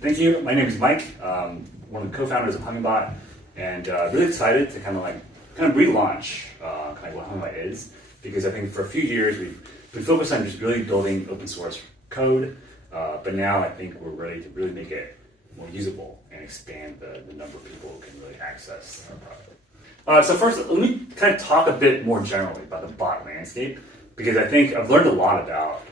Thank you. My name is Mike, one of the co-founders of Hummingbot, and really excited to kind of relaunch what Hummingbot is, because I think for a few years we've been focused on just really building open source code, but now I think we're ready to really make it more usable and expand the number of people who can really access our product. So first, let me kind of talk a bit more generally about the bot landscape, because I think I've learned a lot about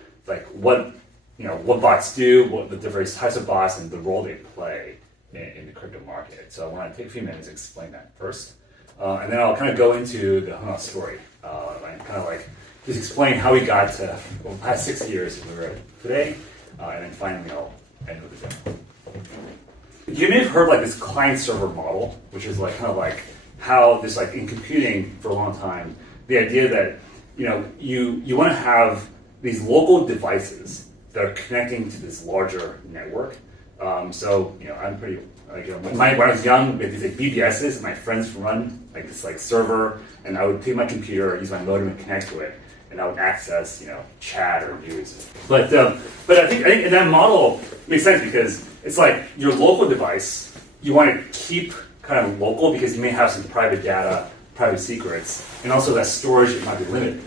what bots do, what the different types of bots, and the role they play in the crypto market. So I want to take a few minutes to explain that first, and then I'll kind of go into the Hummingbot story and kind of just explain how we got to the past 6 years and where we're at today, and then finally I'll end with the demo. You may have heard this client-server model, which is how this in computing for a long time, the idea that you want to have these local devices that are connecting to this larger network. I'm pretty when I was young, we had these BBSs, and my friends run this server, and I would take my computer, use my modem, and connect to it, and I would access chat or news. But I think in that model makes sense, because it's your local device. You want to keep kind of local because you may have some private data, private secrets, and also that storage might be limited.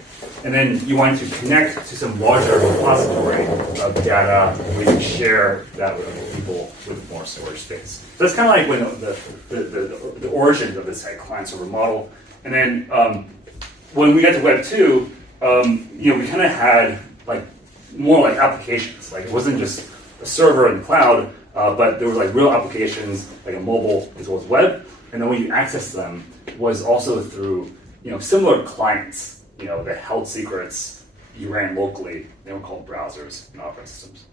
And then you want to connect to some larger repository of data where you can share that with other people with more storage space. So that's kind of when the origins of this client-server model. And then when we got to Web 2, we kind of had more applications. It wasn't just a server in the cloud, but there was real applications like a mobile as well as web. And then when you access them was also through similar clients. That held secrets you ran locally. They were called browsers and operating systems.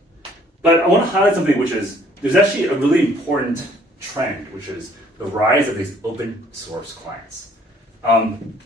But I want to highlight something, which is there's actually a really important trend, which is the rise of these open source clients.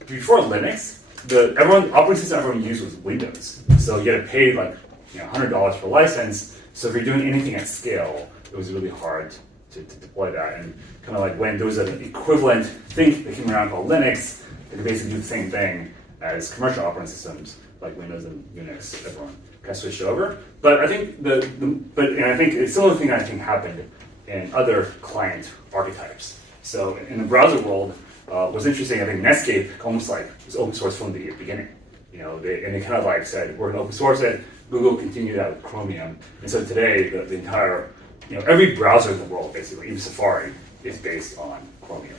Before Linux, the operating system everyone used was Windows. So you had to pay $100 per license. So if you're doing anything at scale, it was really hard to deploy that. And kind of when there was an equivalent thing that came around called Linux, it could basically do the same thing as commercial operating systems like Windows and Unix. Everyone kind of switched over. But I think I think a similar thing happened in other client archetypes. So in the browser world, what's interesting, I think Netscape almost was open source from the beginning. They kind of said we're going to open source it. Google continued that with Chromium, and so today the entire every browser in the world, basically even Safari, is based on Chromium.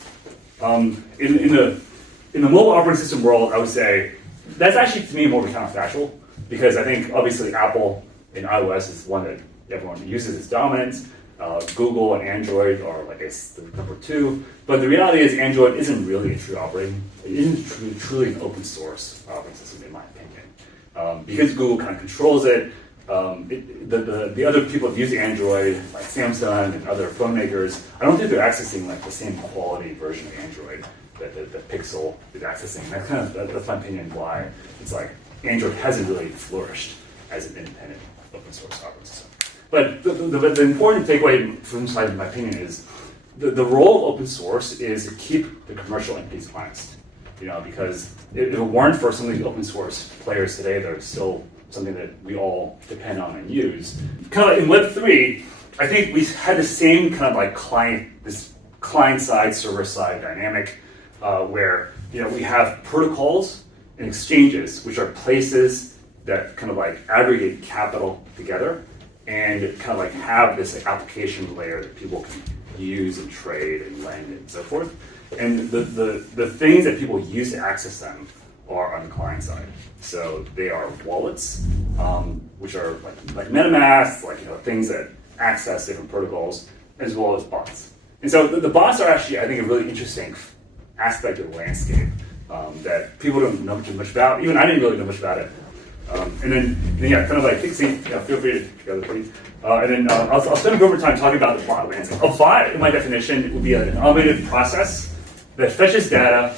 In the mobile operating system world, I would say that's actually, to me, more counterfactual, because I think, obviously, Apple and iOS is one that everyone uses as dominant. Google and Android are, the number two. But the reality is Android isn't really a true it isn't truly an open source operating system, in my opinion. Because Google kind of controls it, the other people that use Android, like Samsung and other phone makers, I don't think they're accessing the same quality version of Android that the Pixel is accessing. That's my opinion why it's Android hasn't really flourished as an independent open source operating system. But the important takeaway from this slide, in my opinion, is the role of open source is to keep the commercial entities honest. Because if it weren't for some of these open source players today, they're still something that we all depend on and use. Kind of in Web3, I think we had the same kind of this client-side, server-side dynamic, where we have protocols and exchanges, which are places that kind of aggregate capital together and kind of have this application layer that people can use and trade and lend and so forth. And the things that people use to access them are on the client side. So they are wallets, which are like MetaMask, things that access different protocols, as well as bots. And so the bots are actually, I think, a really interesting aspect of the landscape that people don't know too much about. Even I didn't really know much about it. And then Pixie, feel free to go, please. And then I'll spend a bit more time talking about the bot landscape. A bot, in my definition, would be an automated process that fetches data,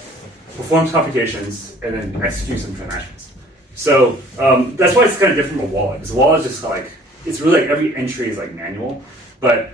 performs computations, and then executes some transactions. So that's why it's kind of different from a wallet. Because a wallet is just it's really every entry is manual, but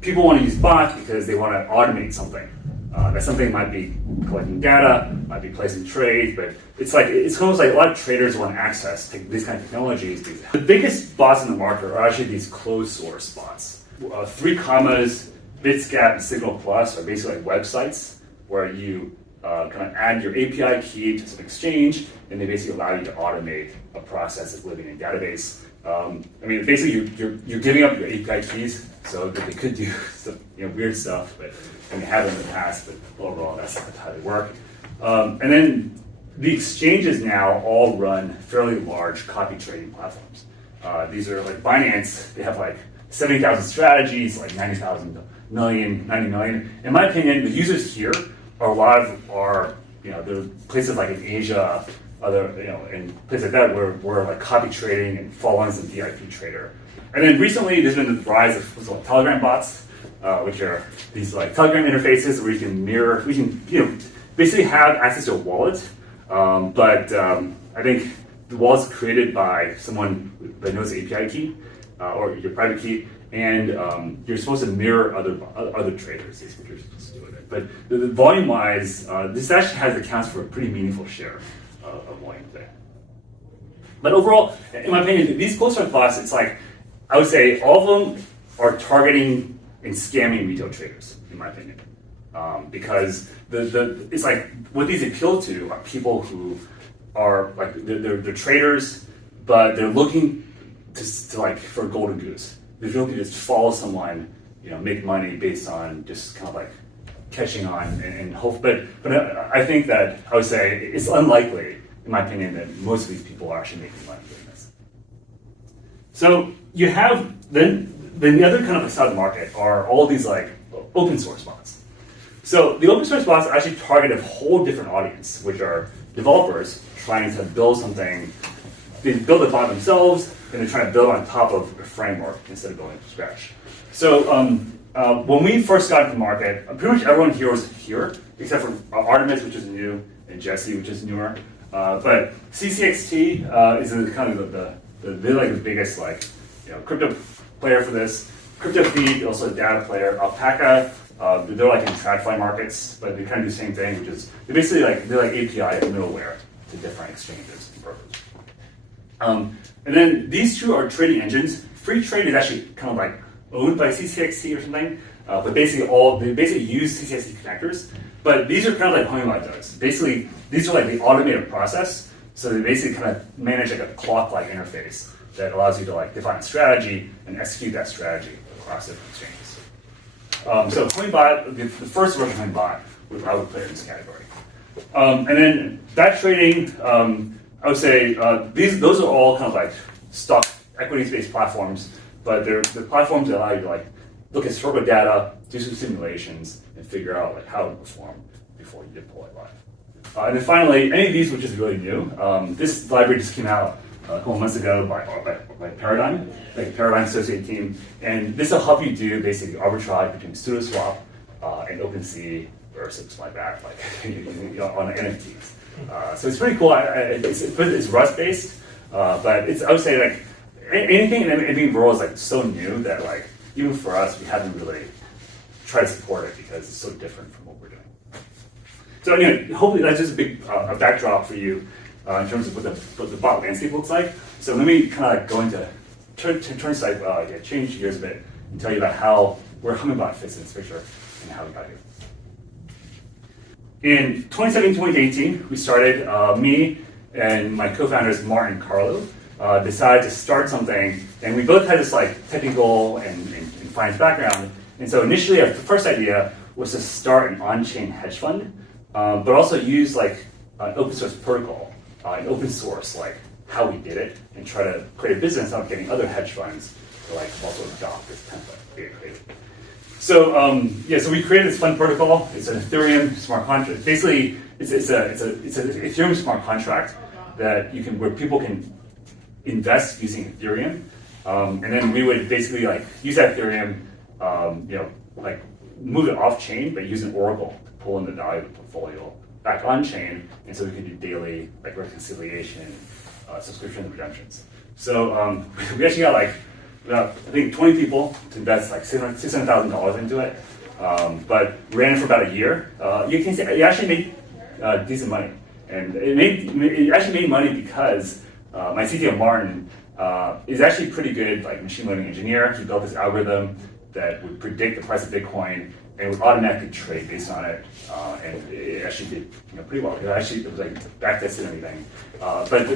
people want to use bots because they want to automate something. That something might be collecting data, might be placing trades, but it's almost a lot of traders want access to these kind of technologies. The biggest bots in the market are actually these closed source bots. 3 commas, Bitsgap, and Signal Plus are basically like websites where you kind of add your API key to some exchange, and they basically allow you to automate a process that's living in a database. I mean, basically, you're giving up your API keys so that they could do some weird stuff, but and they have in the past. But overall, that's how they work. And then the exchanges now all run fairly large copy trading platforms. These are like Binance. They have like 70,000 strategies, like 90 million. In my opinion, the users here are a lot of our, there are places like in Asia, and places like that where like copy trading and follow-ons and VIP trader. And then recently, there's been the rise of what's called Telegram bots, which are these like Telegram interfaces where we can basically have access to a wallet. But I think the wallet's created by someone that knows the API key or your private key, and you're supposed to mirror other traders. Is what you're supposed to do with it. But the volume-wise, this actually accounts for a pretty meaningful share of volume today. But overall, in my opinion, these closed source bots, it's like I would say all of them are targeting and scamming retail traders, in my opinion, because it's like what these appeal to are people who are like they're traders, but they're looking to like for a golden goose. They're looking to just follow someone, make money based on just kind of like catching on and hope. But I think that I would say it's unlikely, in my opinion, that most of these people are actually making money doing this. So you have then the other kind of side of the market are all these like open source bots. So the open source bots actually target a whole different audience, which are developers trying to build something. They build the bot themselves, and they're trying to build on top of a framework instead of building from scratch. So when we first got into the market, pretty much everyone here was here, except for Artemis, which is new, and Jesse, which is newer. But CCXT is kind of they're like the biggest crypto player for this. CryptoFeed, also a data player. Alpaca, they're like in TradFi markets, but they kind of do the same thing, which is they're basically they're like API middleware to different exchanges and brokers. And then these two are trading engines. Free Trade is actually kind of like owned by CCXT or something, but they use CCXT connectors. But these are kind of like Hummingbot does. Basically, these are like the automated process. So they basically kind of manage like a clock-like interface that allows you to like define a strategy and execute that strategy across different exchanges. So Hummingbot, the first version of Hummingbot, I would put it in this category. And then back trading, I would say those are all kind of like stock equities-based platforms, but they're platforms that allow you to like look at historical data, do some simulations, and figure out like how to perform before you deploy live. And then finally, any of these which is really new. This library just came out a couple months ago by Paradigm, like a Paradigm associate team, and this will help you do basically arbitrage between SudoSwap and OpenSea or something like that, like on NFTs. So it's pretty cool. It's Rust-based, but I would say like anything in the world is like so new that like even for us, we haven't really tried to support it because it's so different from what we're doing. So anyway, hopefully that's just a backdrop for you in terms of what the bot landscape looks like. So let me kind of go into change gears a bit and tell you about where Hummingbot fits in this picture and how we got here. In 2017, 2018, we started, me and my co-founders, Martin and Carlo, decided to start something, and we both had this like technical and finance background. And so initially, the first idea was to start an on-chain hedge fund, but also use like an open source protocol, an open source, like how we did it, and try to create a business out of getting other hedge funds to like also adopt this template we created. So so we created this fund protocol. It's an Ethereum smart contract. Basically, it's an Ethereum smart contract where people can invest using Ethereum, and then we would basically like use that Ethereum, like move it off chain, but use an Oracle to pull in the value of the portfolio back on chain, and so we can do daily like reconciliation, subscription and redemptions. So we actually got like about, I think 20 people to invest like $600,000 into it, but ran it for about a year. You can see it actually made decent money, and it actually made money because my CTO Martin is actually pretty good like machine learning engineer. He built this algorithm that would predict the price of Bitcoin and would automatically trade based on it. And it actually did pretty well. It was like backtested and everything. But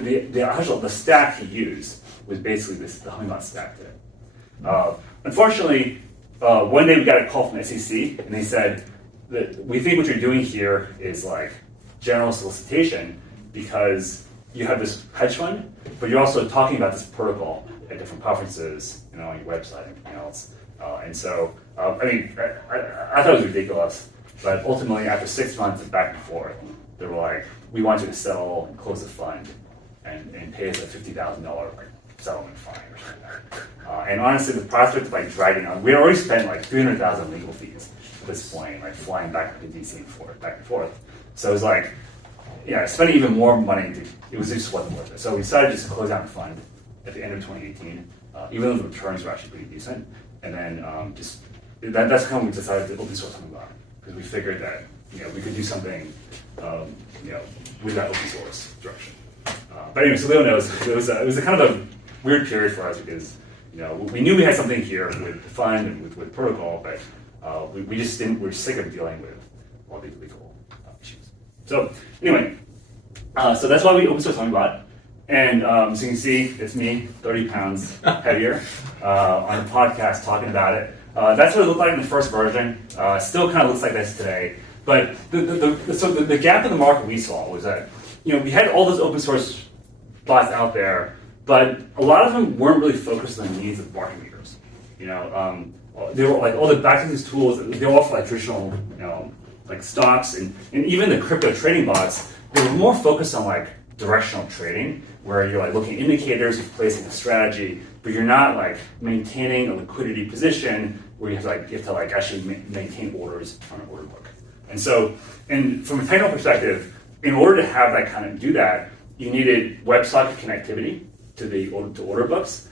the stack he used was basically the Hummingbot stack there. Unfortunately, one day we got a call from the SEC and they said that we think what you're doing here is like general solicitation because you have this hedge fund, but you're also talking about this protocol at different conferences, on your website and everything else. And so, I thought it was ridiculous, but ultimately after 6 months of back and forth, they were like, we want you to settle and close the fund and pay us a $50,000 settlement fine or something. And honestly, the prospect of dragging on, we had already spent $300,000 legal fees at this point, flying back to DC and back and forth. So it was like, spending even more money, it was just wasn't worth it. So we decided just to close down the fund at the end of 2018, even though the returns were actually pretty decent. And then that's how we decided to open source Hummingbot, because we figured that we could do something with that open source direction. But anyway, so Leo knows it was a kind of a weird period for us because we knew we had something here with the fund and with protocol, but we just didn't. We're sick of dealing with all these legal issues. So anyway, so that's why we open source Hummingbot. And so you can see it's me, 30 pounds heavier, on a podcast talking about it. That's what it looked like in the first version. Still kind of looks like this today. But the gap in the market we saw was that we had all those open source bots out there, but a lot of them weren't really focused on the needs of market makers. They were like all the backtest tools. They were all for traditional, stocks and even the crypto trading bots. They were more focused on directional trading, where you're looking at indicators, you're placing a strategy, but you're not maintaining a liquidity position where you have to actually maintain orders on an order book. And so, and from a technical perspective, in order to have do that, you needed WebSocket connectivity to order books.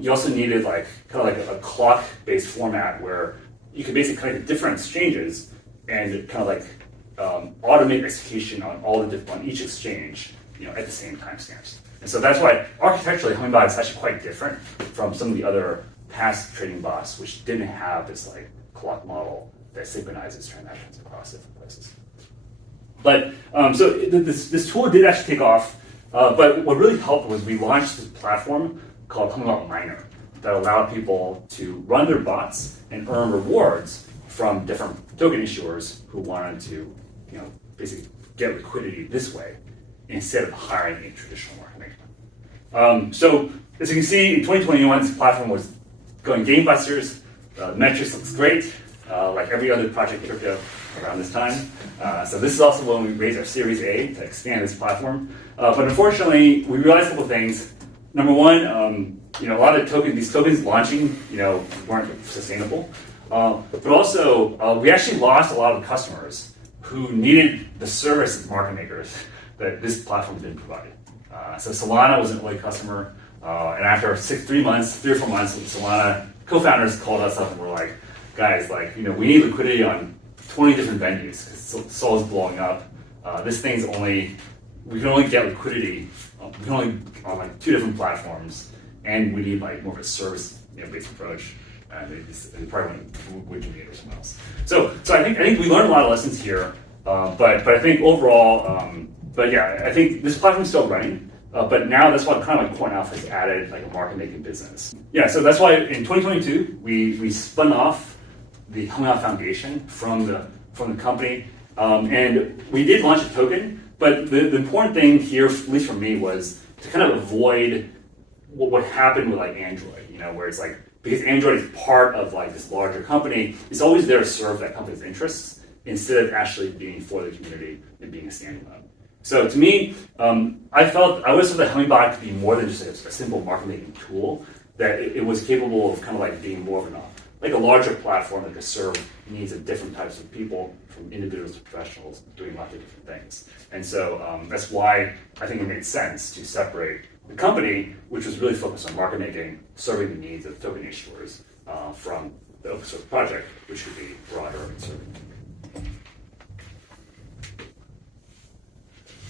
You also needed a clock-based format where you could basically connect to different exchanges and automate execution on each exchange, at the same timestamps. And so that's why architecturally Hummingbot is actually quite different from some of the other past trading bots, which didn't have this clock model that synchronizes transactions across different places. But so this tool did actually take off. But what really helped was we launched this platform called Hummingbot Miner that allowed people to run their bots and earn rewards from different token issuers who wanted to, basically get liquidity this way instead of hiring a traditional market maker. So as you can see, in 2021, this platform was going gangbusters. The metrics looks great, like every other project crypto around this time. So this is also when we raised our Series A to expand this platform. But unfortunately, we realized a couple things. Number one, a lot of these tokens launching, weren't sustainable. But also, we actually lost a lot of customers who needed the service of market makers that this platform didn't provide. So Solana was an early customer, and after 3 or 4 months, Solana co-founders called us up and were like, guys, we need liquidity on 20 different venues because Sol is blowing up. We can only get liquidity, we can only on 2 different platforms, and we need more of a service based approach. And they probably went with me or someone else. So I think we learned a lot of lessons here, but I think overall, I think this platform is still running. But now that's why Coin Alpha has added a market making business. Yeah, so that's why in 2022 we spun off the Hummingbot Foundation from the company, and we did launch a token. But the important thing here, at least for me, was to kind of avoid what happened with Android. Where it's because Android is part of this larger company, it's always there to serve that company's interests instead of actually being for the community and being a standalone. So to me, I always thought that Hummingbot could be more than just a simple market making tool. That it was capable of being more of a larger platform that could serve needs of different types of people, from individuals to professionals, doing lots of different things. And so that's why I think it made sense to separate the company, which was really focused on market making, serving the needs of token issuers, from the open source project, which should be broader and serving.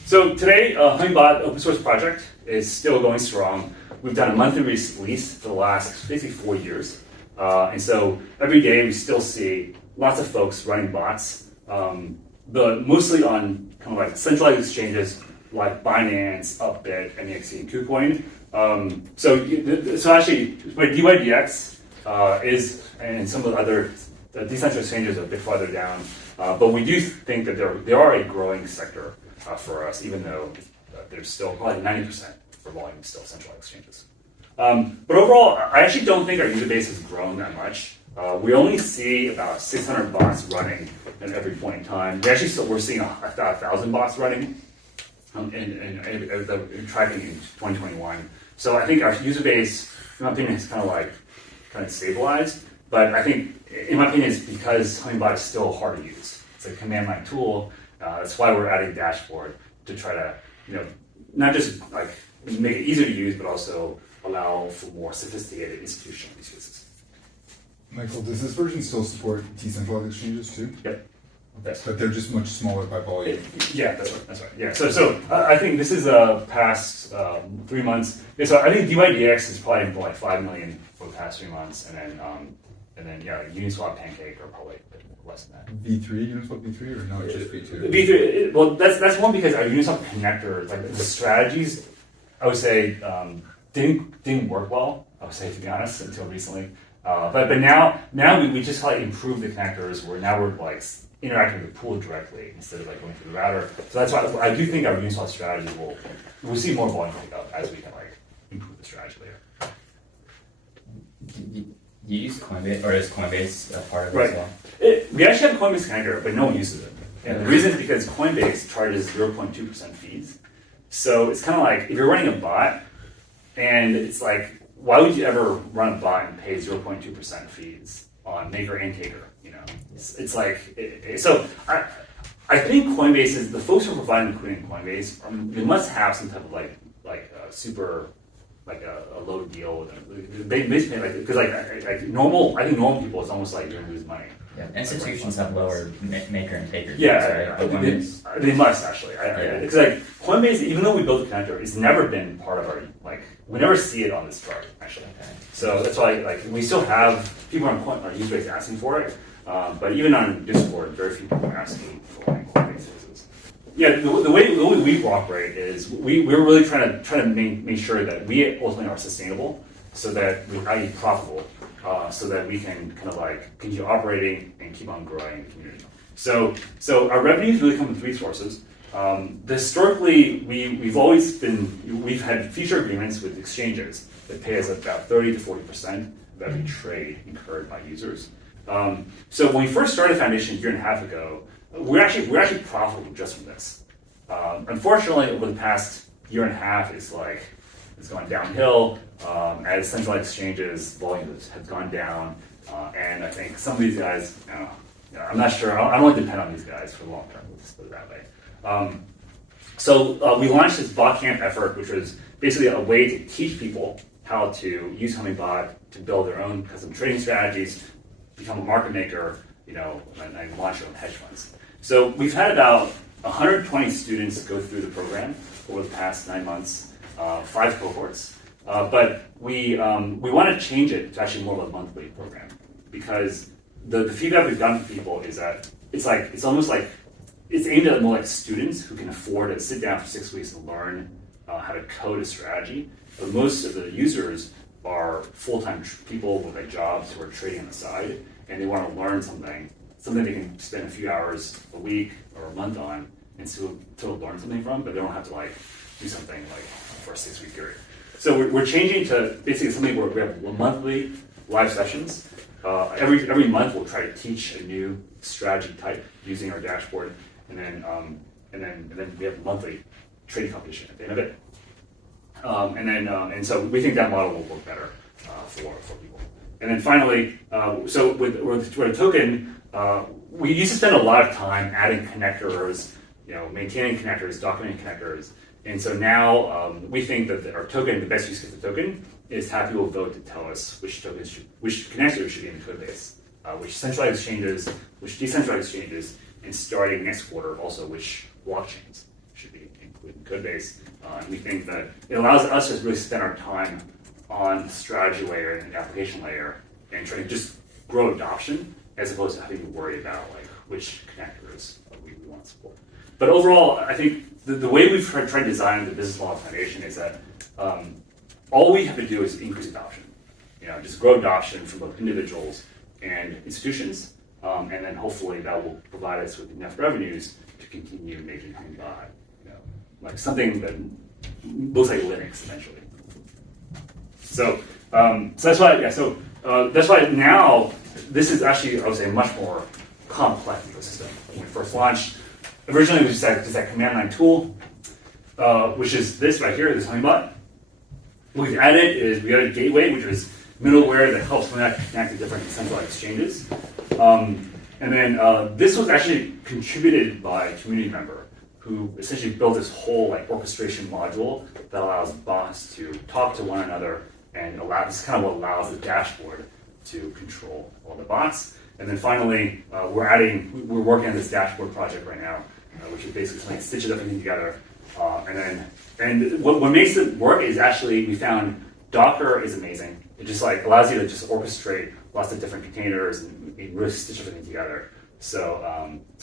So today, Hummingbot open source project is still going strong. We've done a monthly release for the last basically 4 years. And so every day we still see lots of folks running bots, but mostly on kind of like centralized exchanges like Binance, Upbit, MEXC, and KuCoin. So actually, but DYDX is, and some of the other decentralized exchanges are a bit farther down, but we do think that they are a growing sector for us, even though there's still probably 90% for volume still centralized exchanges. But overall, I actually don't think our user base has grown that much. We only see about 600 bots running at every point in time. We're seeing about 1,000 bots running in tracking in 2021. So I think our user base, in my opinion, has kind of stabilized. But I think, in my opinion, it's because Hummingbot is still hard to use. It's a command line tool. That's why we're adding a dashboard to try to, not just like make it easier to use, but also allow for more sophisticated institutional use cases. Michael, does this version still support decentralized exchanges too? Yep. Okay. But they're just much smaller by volume. Yeah, that's right. Yeah. So I think this is past 3 months. Yeah, so I think DYDX is probably more like 5 million for the past 3 months, and then Uniswap, Pancake are probably a bit less than that. V3, Uniswap V3, or no, just V2? V3. Well, that's one because our Uniswap connector, like the strategies, I would say didn't work well. I would say, to be honest, until recently. But now we just like improve the connectors. We're like interacting with the pool directly instead of like going through the router. So that's why I do think our Uniswap strategy we'll see more volume pick up as we can like improve the strategy later. Do you use Coinbase, or is Coinbase a part of it right. as well? We actually have a Coinbase connector, but no one uses it. And the reason is because Coinbase charges 0.2% fees. So it's kind of like if you're running a bot, and it's like, why would you ever run a bot and pay 0.2% fees on maker and taker? It's like so. I think Coinbase is the folks who are providing liquidity in Coinbase. They must have some type of like super like a low deal with them. They basically like because like normal. I think normal people it's almost like you're gonna lose money. Yeah, institutions have lower maker and taker fees, yeah, right? They must actually. Because like Coinbase, even though we built the connector, it's never been part of our we never see it on this chart actually. Okay. So that's why we still have people on our user base asking for it, but even on Discord, very few people are asking for Coinbase services. Yeah, the way we operate is we're really trying to make sure that we ultimately are sustainable, so that we're i.e. profitable. So that we can kind of like continue operating and keep on growing the community. So our revenues really come from 3 sources. Historically, we've had feature agreements with exchanges that pay us about 30 to 40% of every trade incurred by users. So when we first started Foundation a year and a half ago, we're actually profitable just from this. Unfortunately, over the past year and a half, it's gone downhill as centralized exchanges volume has gone down, and I think some of these guys, I'm not sure. I don't want to depend on these guys for the long term. Let's put it that way. So we launched this bot camp effort, which was basically a way to teach people how to use Hummingbot to build their own custom trading strategies, become a market maker, and launch their own hedge funds. So we've had about 120 students go through the program over the past 9 months. 5 cohorts, but we want to change it to actually more of a monthly program because the feedback we've gotten from people is that it's almost like it's aimed at more like students who can afford to sit down for 6 weeks and learn how to code a strategy. But most of the users are full-time people with like jobs who are trading on the side, and they want to learn something they can spend a few hours a week or a month on, and to learn something from, but they don't have to do something for a 6-week period. So we're changing to basically something where we have monthly live sessions. Every month we'll try to teach a new strategy type using our dashboard, and then we have a monthly trading competition at the end of it. And so we think that model will work better for people. And then finally, so with a token, we used to spend a lot of time adding connectors, maintaining connectors, documenting connectors. And so now we think that our token, the best use case of the token, is to have people vote to tell us which connectors should be in the code base, which centralized exchanges, which decentralized exchanges, and starting next quarter also which blockchains should be included in the code base. And we think that it allows us to really spend our time on the strategy layer and the application layer and try to just grow adoption as opposed to having to worry about like which connectors we want to support. But overall, I think the way we've tried to design the business model foundation is that all we have to do is increase adoption. Just grow adoption from both individuals and institutions, and then hopefully that will provide us with enough revenues to continue making Hummingbot, like something that looks like Linux eventually. So that's why, that's why now this is actually, I would say, a much more complex ecosystem. When we first launched, originally it was just that command line tool, which is this right here, this Hummingbot. What we've added is we added Gateway, which is middleware that helps connect to different centralized exchanges. And then this was actually contributed by a community member who essentially built this whole like orchestration module that allows bots to talk to one another, and this is kind of what allows the dashboard to control all the bots. And then finally, we're working on this dashboard project right now, which is basically like stitches everything together. And what makes it work is actually we found Docker is amazing. It just like allows you to just orchestrate lots of different containers and really stitch everything together. So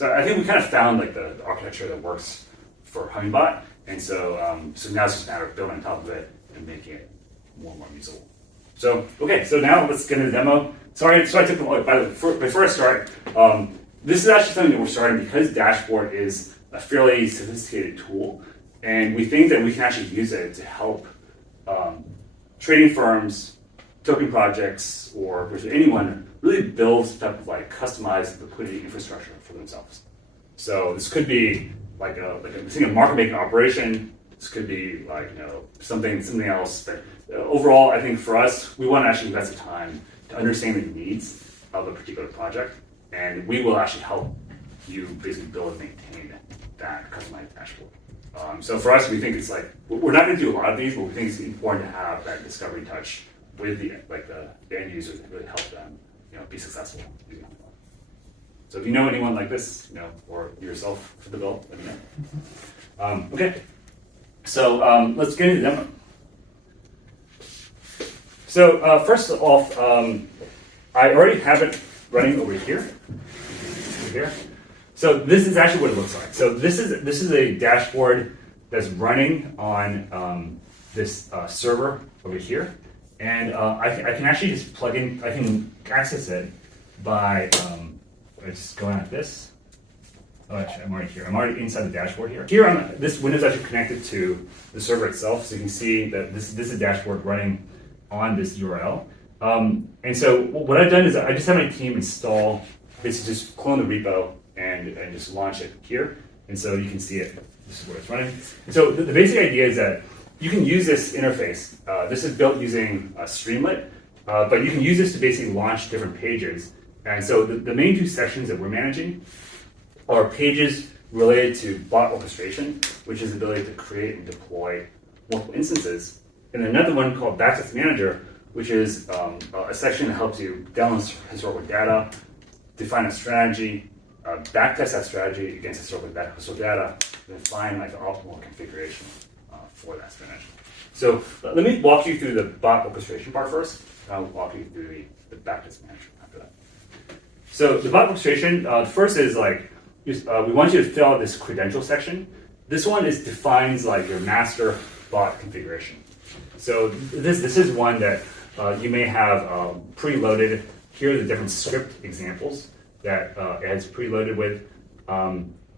I think we kind of found like the architecture that works for Hummingbot, and so now it's just a matter of building on top of it and making it more and more usable. So now let's get into the demo. Sorry I took a look. Before I start, this is actually something that we're starting because Dashboard is a fairly sophisticated tool, and we think that we can actually use it to help trading firms, token projects, or anyone really build type of like customized liquidity infrastructure for themselves. So this could be like a market making operation. This could be like something else. But overall, I think for us, we want to actually invest the time to understand the needs of a particular project, and we will actually help you basically build and maintain that customized dashboard. So for us, we think it's like we're not going to do a lot of these, but we think it's important to have that discovery touch with the end users to really help them be successful using Hummingbot. So if you know anyone like this, or yourself for the build, let me know. Okay, so let's get into the demo. So first off, I already have it running over here. So this is actually what it looks like. So this is a dashboard that's running on this server over here, and I can actually just plug in. I can access it by just going like this. Oh, actually, I'm already here. I'm already inside the dashboard here. Here, this window is actually connected to the server itself, so you can see that this is a dashboard running on this URL. And so what I've done is I just have my team install, basically just clone the repo and just launch it here. And so you can see it. This is where it's running. And so the basic idea is that you can use this interface. This is built using Streamlit, but you can use this to basically launch different pages. And so the main two sections that we're managing are pages related to bot orchestration, which is the ability to create and deploy multiple instances. And another one called Backtest Manager, which is a section that helps you download historical data, define a strategy, backtest that strategy against historical data, and then find like the optimal configuration for that strategy. So let me walk you through the bot orchestration part first, and I'll walk you through the backtest manager after that. So the bot orchestration, first is like, we want you to fill out this credential section. This one defines like your master bot configuration. So this is one that you may have preloaded. Here are the different script examples that it has preloaded with.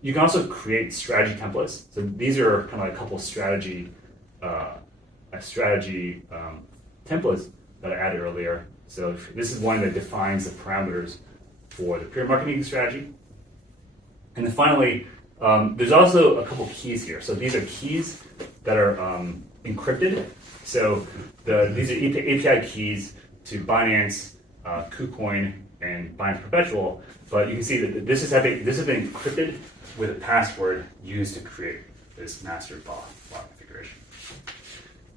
You can also create strategy templates. So these are kind of like a couple of strategy templates that I added earlier. So this is one that defines the parameters for the peer marketing strategy. And then finally, there's also a couple keys here. So these are keys that are encrypted. So these are API keys to Binance, KuCoin, and Binance Perpetual. But you can see that this has been encrypted with a password used to create this master bot configuration.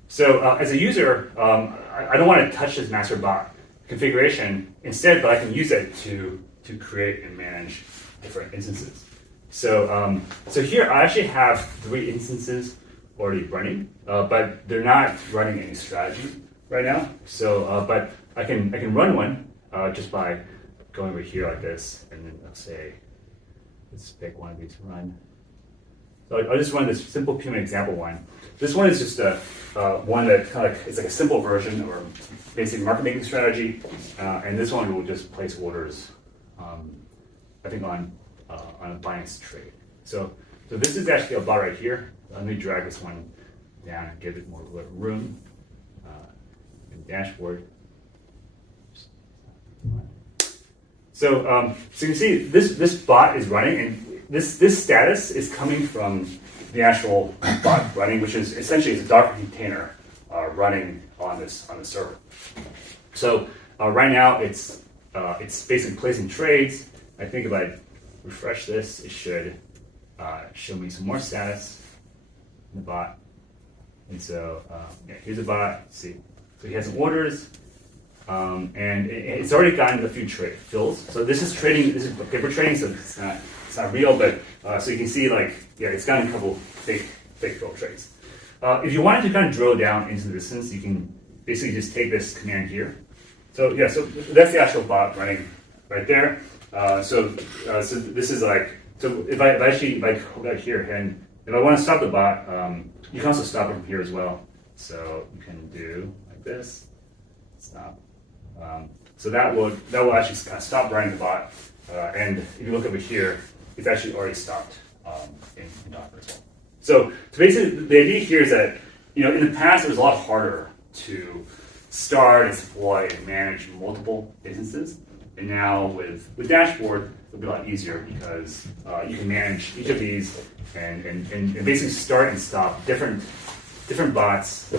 So as a user, I don't want to touch this master bot configuration. Instead, but I can use it to create and manage different instances. So here I actually have 3 instances already running, but they're not running any strategy right now. So but I can run one just by going over here like this, and then let's say, let's pick one of these to run. So I'll just run this simple payment example one. This one is just one that kind of like, it's like a simple version or basic market making strategy, and this one will just place orders, I think on a Binance trade. So this is actually a bot right here. Let me drag this one down and give it more room in the dashboard. So you can see this bot is running, and this status is coming from the actual bot running, which is essentially a Docker container running on this server. So right now it's basically placing trades. I think if I refresh this, it should show me some more status in the bot. And so here's a bot. See, so he has some orders. And it's already gotten a few trade fills. So this is trading. This is paper trading, so it's not real. But so you can see, like, yeah, it's gotten a couple fake fill trades. If you wanted to kind of drill down into the distance, you can basically just take this command here. So yeah, so that's the actual bot running right there. So this is like, so if I go back here, and if I want to stop the bot, you can also stop it from here as well. So you can do like this, stop. So that will actually kind of stop running the bot, and if you look over here, it's actually already stopped in Docker as well. So basically, the idea here is that, you know, in the past it was a lot harder to start and deploy and manage multiple instances, and now with Dashboard it'll be a lot easier because you can manage each of these and basically start and stop different bots.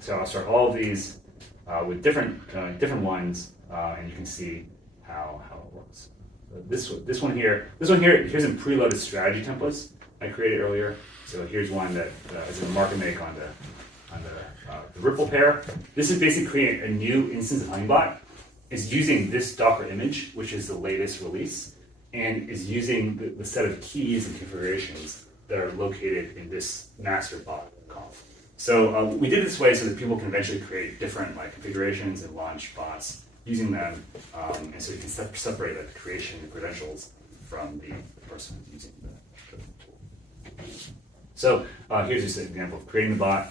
So I'll start all of these with different ones, and you can see how it works. So this one here, here's some preloaded strategy templates I created earlier. So here's one that is a market make on the Ripple pair. This is basically creating a new instance of Hummingbot. It's using this Docker image, which is the latest release, and is using the set of keys and configurations that are located in this master bot conf. So we did it this way so that people can eventually create different configurations and launch bots using them, and so you can separate the creation and credentials from the person who's using the tool. So here's just an example of creating the bot,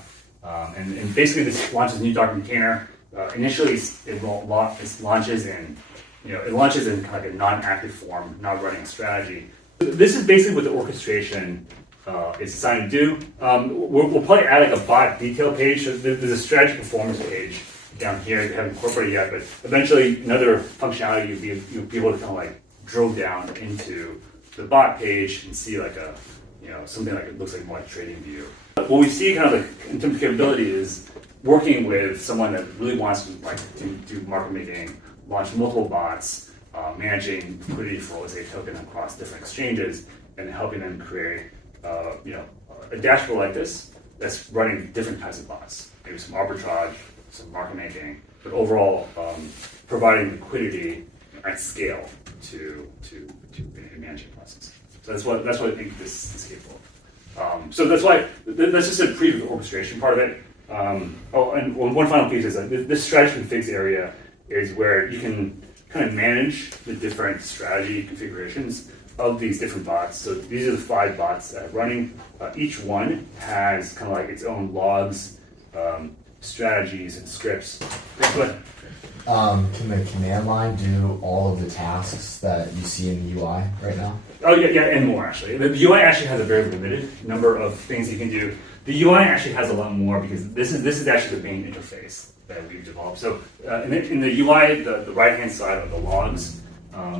and basically this launches a new Docker container. Initially, it launches in kind of like a non-active form, not running a strategy. This is basically what the orchestration is designed to do. We'll probably add like a bot detail page. So there's a strategy performance page down here that we haven't incorporated yet, but eventually another functionality you'll be able to kind of like drill down into the bot page and see like a, you know, something like it looks like more like trading view. What we see kind of like in terms of capability is working with someone that really wants to do market making, launch multiple bots, managing liquidity for, let's say, token across different exchanges, and helping them create a dashboard like this that's running different types of bots, maybe some arbitrage, some market making, but overall providing liquidity at scale to manage the process. So that's what I think this is capable of. So that's just a preview of the orchestration part of it. And one final piece is that this strategy configs area is where you can kind of manage the different strategy configurations of these different bots. So these are the 5 bots that are running. Each one has kind of like its own logs, strategies, and scripts. But Can the command line do all of the tasks that you see in the UI right now? Oh yeah, and more actually. The UI actually has a very limited number of things you can do. The UI actually has a lot more because this is actually the main interface that we've developed. So in the UI, the right-hand side of the logs,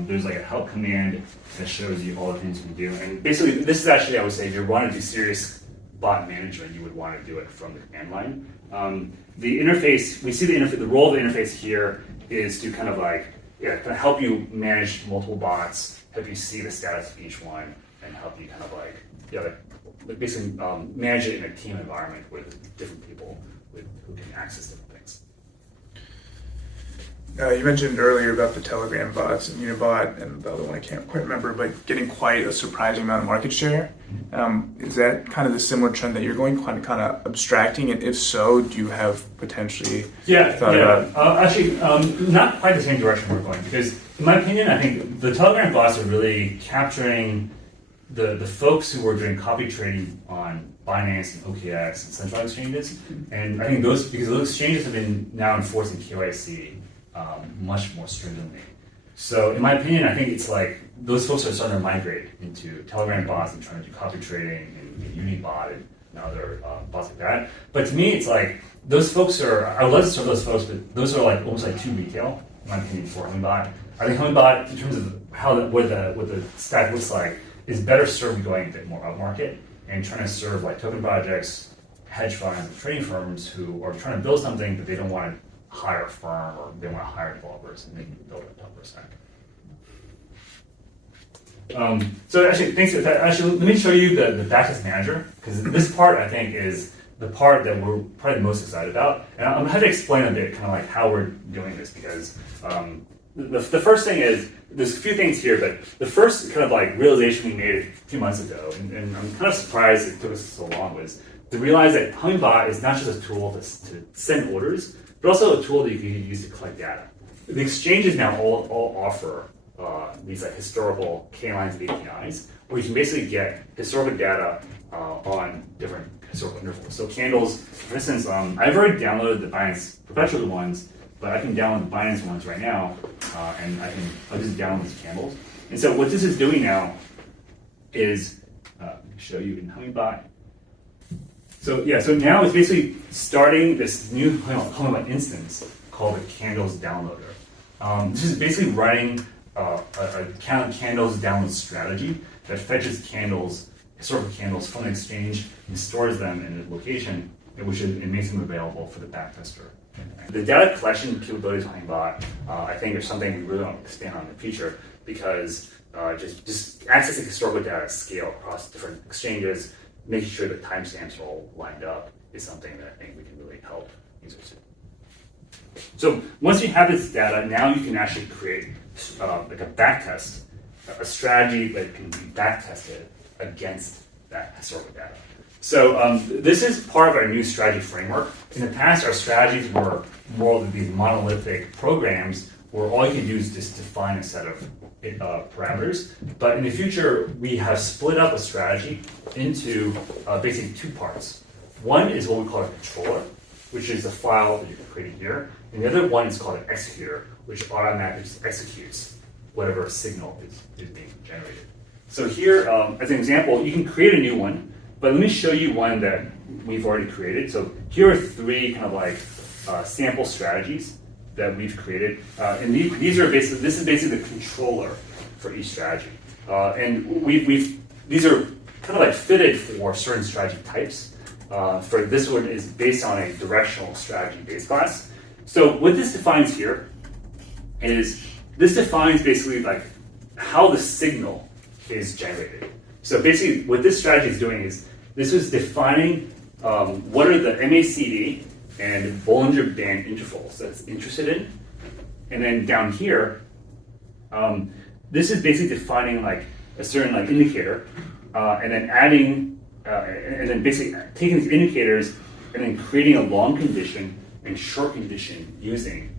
there's like a help command that shows you all the things you can do. And basically, this is actually, I would say, if you want to do serious bot management, you would want to do it from the command line. The interface, we see the role of the interface here is to kind of help you manage multiple bots, help you see the status of each one, and help you kind of basically manage it in a team environment with different people who can access different things. You mentioned earlier about the Telegram bots and Unibot and the other one I can't quite remember, but getting quite a surprising amount of market share. Is that kind of the similar trend that you're going, kind of abstracting? And if so, do you have potentially thought about? Actually, not quite the same direction we're going, because in my opinion, I think the Telegram bots are really capturing the folks who were doing copy trading on Binance and OKX and centralized exchanges. And I think because those exchanges have been now enforcing KYC much more stringently. So in my opinion, I think it's like those folks are starting to migrate into Telegram bots and trying to do copy trading and Unibot and other bots like that. But to me, it's like those folks I would love to serve those folks, but those are like almost like too retail, in my opinion, for Hummingbot. I think Hummingbot, in terms of what the stack looks like, is better served going a bit more upmarket and trying to serve like token projects, hedge funds, and trading firms who are trying to build something, but they don't want to hire a firm or they want to hire developers and they can build a developer stack. So actually, thanks. Actually, let me show you the backtest manager, because this part I think is the part that we're probably the most excited about. And I'm going to explain a bit kind of like how we're doing this, because the first thing is, there's a few things here, but the first kind of like realization we made a few months ago, and I'm kind of surprised it took us so long, was to realize that Hummingbot is not just a tool to send orders, but also a tool that you can use to collect data. The exchanges now all offer these like historical K-lines of APIs, where you can basically get historical data on different historical intervals. So candles, for instance, I've already downloaded the Binance perpetual ones, but I can download the Binance ones right now, and I'll just download these candles. And so what this is doing now is, let me show you in Hummingbot. So now it's basically starting this new Hummingbot instance called the Candles Downloader. This is basically running a candles download strategy that fetches candles, historical candles from the exchange and stores them in a location, which it makes them available for the backtester. The data collection capabilities of Hummingbot, I think, are something we really want to expand on in the future, because just accessing historical data at scale across different exchanges, making sure that timestamps are all lined up, is something that I think we can really help users do. So once you have this data, now you can actually create like a backtest, a strategy that can be backtested against that historical data. So this is part of our new strategy framework. In the past, our strategies were more of these monolithic programs where all you can do is just define a set of parameters. But in the future, we have split up a strategy into basically two parts. One is what we call a controller, which is a file that you can create here. And the other one is called an executor, which automatically just executes whatever signal is being generated. So here, as an example, you can create a new one, but let me show you one that we've already created. So here are three kind of like sample strategies that we've created, and this is basically the controller for each strategy. And these are kind of like fitted for certain strategy types. For this one is based on a directional strategy base class. So what this defines here is this defines basically like how the signal is generated. So basically what this strategy is doing is this is defining what are the MACD and Bollinger Band intervals that it's interested in. And then down here, this is basically defining like a certain like indicator, and then adding, and then basically taking these indicators and then creating a long condition and short condition using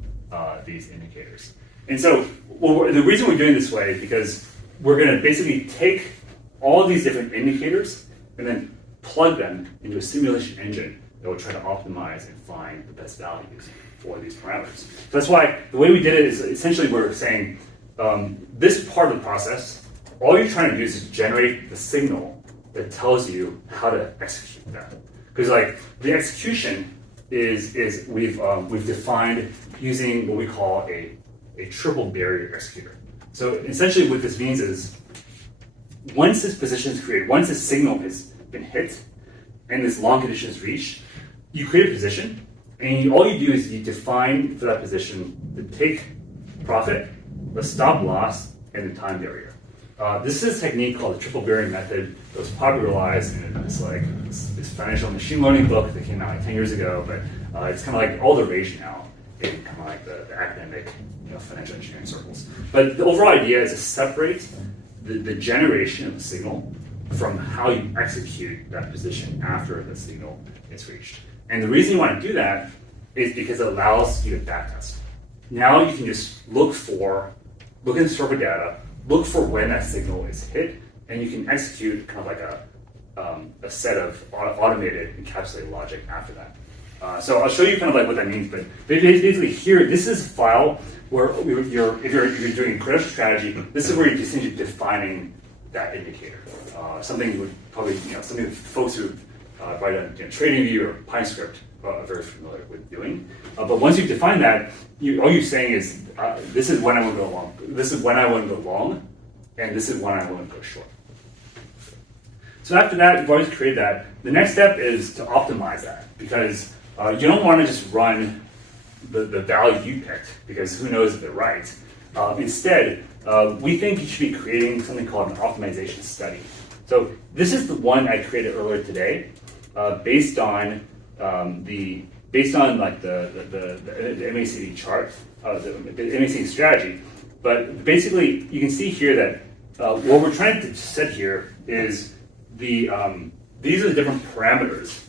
these indicators. And so the reason we're doing this way is because we're going to basically take all of these different indicators and then plug them into a simulation engine that will try to optimize and find the best values for these parameters. So that's why the way we did it is essentially we're saying this part of the process, all you're trying to do is just generate the signal that tells you how to execute that. Because like the execution is we've defined using what we call a triple barrier executor. So essentially what this means is once this position is created, once this signal has been hit and this long condition is reached, you create a position, and all you do is you define for that position the take profit, the stop loss, and the time barrier. This is a technique called the triple barrier method that was popularized in this financial machine learning book that came out like 10 years ago, but it's kind of like all the rage now. in kind of like the academic, financial engineering circles. But the overall idea is to separate the generation of the signal from how you execute that position after the signal is reached. And the reason you want to do that is because it allows you to backtest. Now you can just look in historical data, look for when that signal is hit, and you can execute kind of like a set of automated encapsulated logic after that. So I'll show you kind of like what that means, but basically here, this is a file where if you're doing credential strategy, this is where you're essentially defining that indicator. Something you would probably, something that folks who write on TradingView or PineScript are very familiar with doing. But once you define that, all you're saying is, this is when I want to go long, this is when I want to go long, and this is when I want to go short. So after that, you've already created that. The next step is to optimize that, because you don't want to just run the value you picked, because who knows if they're right. Instead, we think you should be creating something called an optimization study. So this is the one I created earlier today, based on the MACD chart, the MACD strategy. But basically, you can see here that what we're trying to set here is these are the different parameters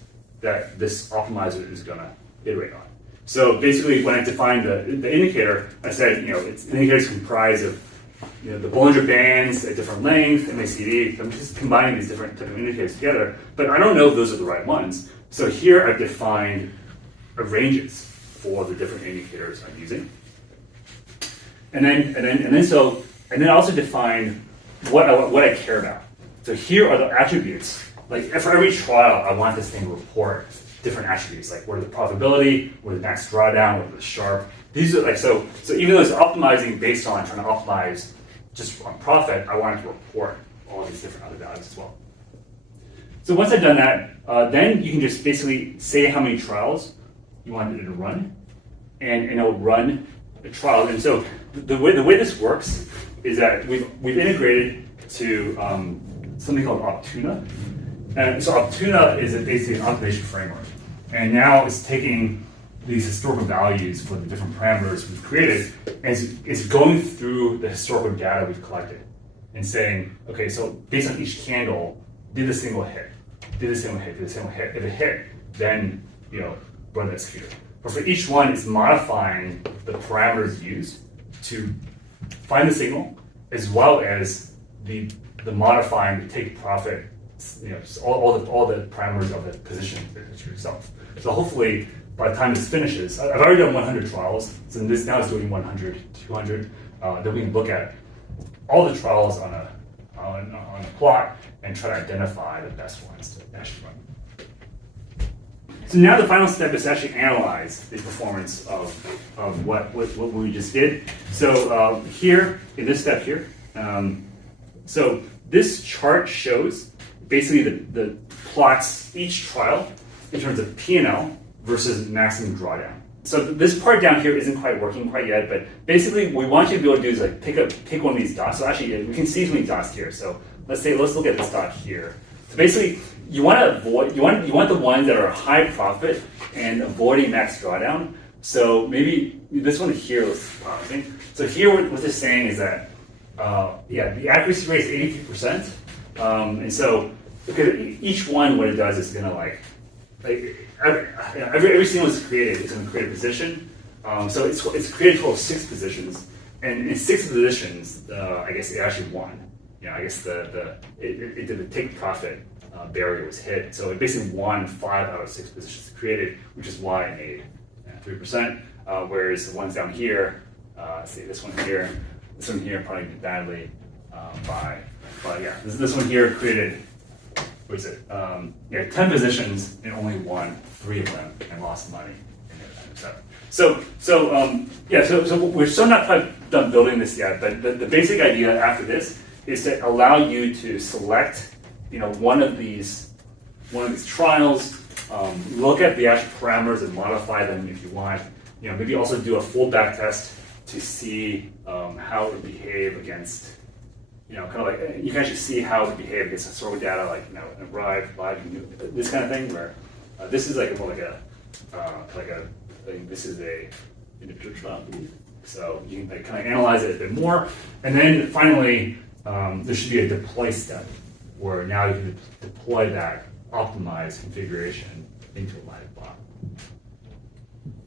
that this optimizer is going to iterate on. So basically, when I defined the indicator, I said, its indicators comprise of the Bollinger Bands at different lengths, MACD. I'm just combining these different type of indicators together, but I don't know if those are the right ones. So here I've defined ranges for the different indicators I'm using, and then I also define what I care about. So here are the attributes. Like for every trial, I want this thing to report different attributes, like where the probability, where the max drawdown, where the Sharpe. These are so even though it's optimizing based on trying to optimize just on profit, I want it to report all these different other values as well. So once I've done that, then you can just basically say how many trials you want it to run, and it'll run a trial. And so the way this works is that we've integrated to something called Optuna. And so Optuna is basically an optimization framework. And now it's taking these historical values for the different parameters we've created, and it's going through the historical data we've collected and saying, okay, so based on each candle, did the single hit? Did the single hit? Did the single hit? If it hit, then run the executor. But for each one, it's modifying the parameters used to find the signal, as well as the modifying the take profit, all the parameters of the position itself. So hopefully, by the time this finishes, I've already done 100 trials, so this now is doing 100, 200. Then we can look at all the trials on a plot and try to identify the best ones to actually run. So now the final step is to actually analyze the performance of what we just did. So here, in this step here, so this chart shows basically the plots each trial in terms of P&L versus maximum drawdown. So this part down here isn't quite working quite yet, but basically what we want you to be able to do is like pick one of these dots. So actually we can see some of these dots here. So let's look at this dot here. So basically you want to avoid you want the ones that are high profit and avoiding max drawdown. So maybe this one here looks promising. So here what this is saying is that the accuracy rate is 83%. And so because each one what it does is gonna like every single is created, it's going to create a position. So it's created a total of 6 positions, and in 6 positions, I guess it actually won. I guess the take profit barrier was hit, so it basically won 5 out of 6 positions created, which is why it made 3%. Whereas the ones down here, see this one here probably did badly this one here created. What is it? 10 positions and only won 3 of them and lost money in their time. So we're still not quite done building this yet, but the basic idea after this is to allow you to select, one of these trials, look at the actual parameters and modify them if you want. Maybe also do a full back test to see how it would behave against. Kind of like you can actually see how it behave against historical data, like arrive, live, this kind of thing. Where this is like more like a this is a individual trial, I believe. So you can like, kind of analyze it a bit more. And then finally, there should be a deploy step where now you can deploy that optimized configuration into a live bot.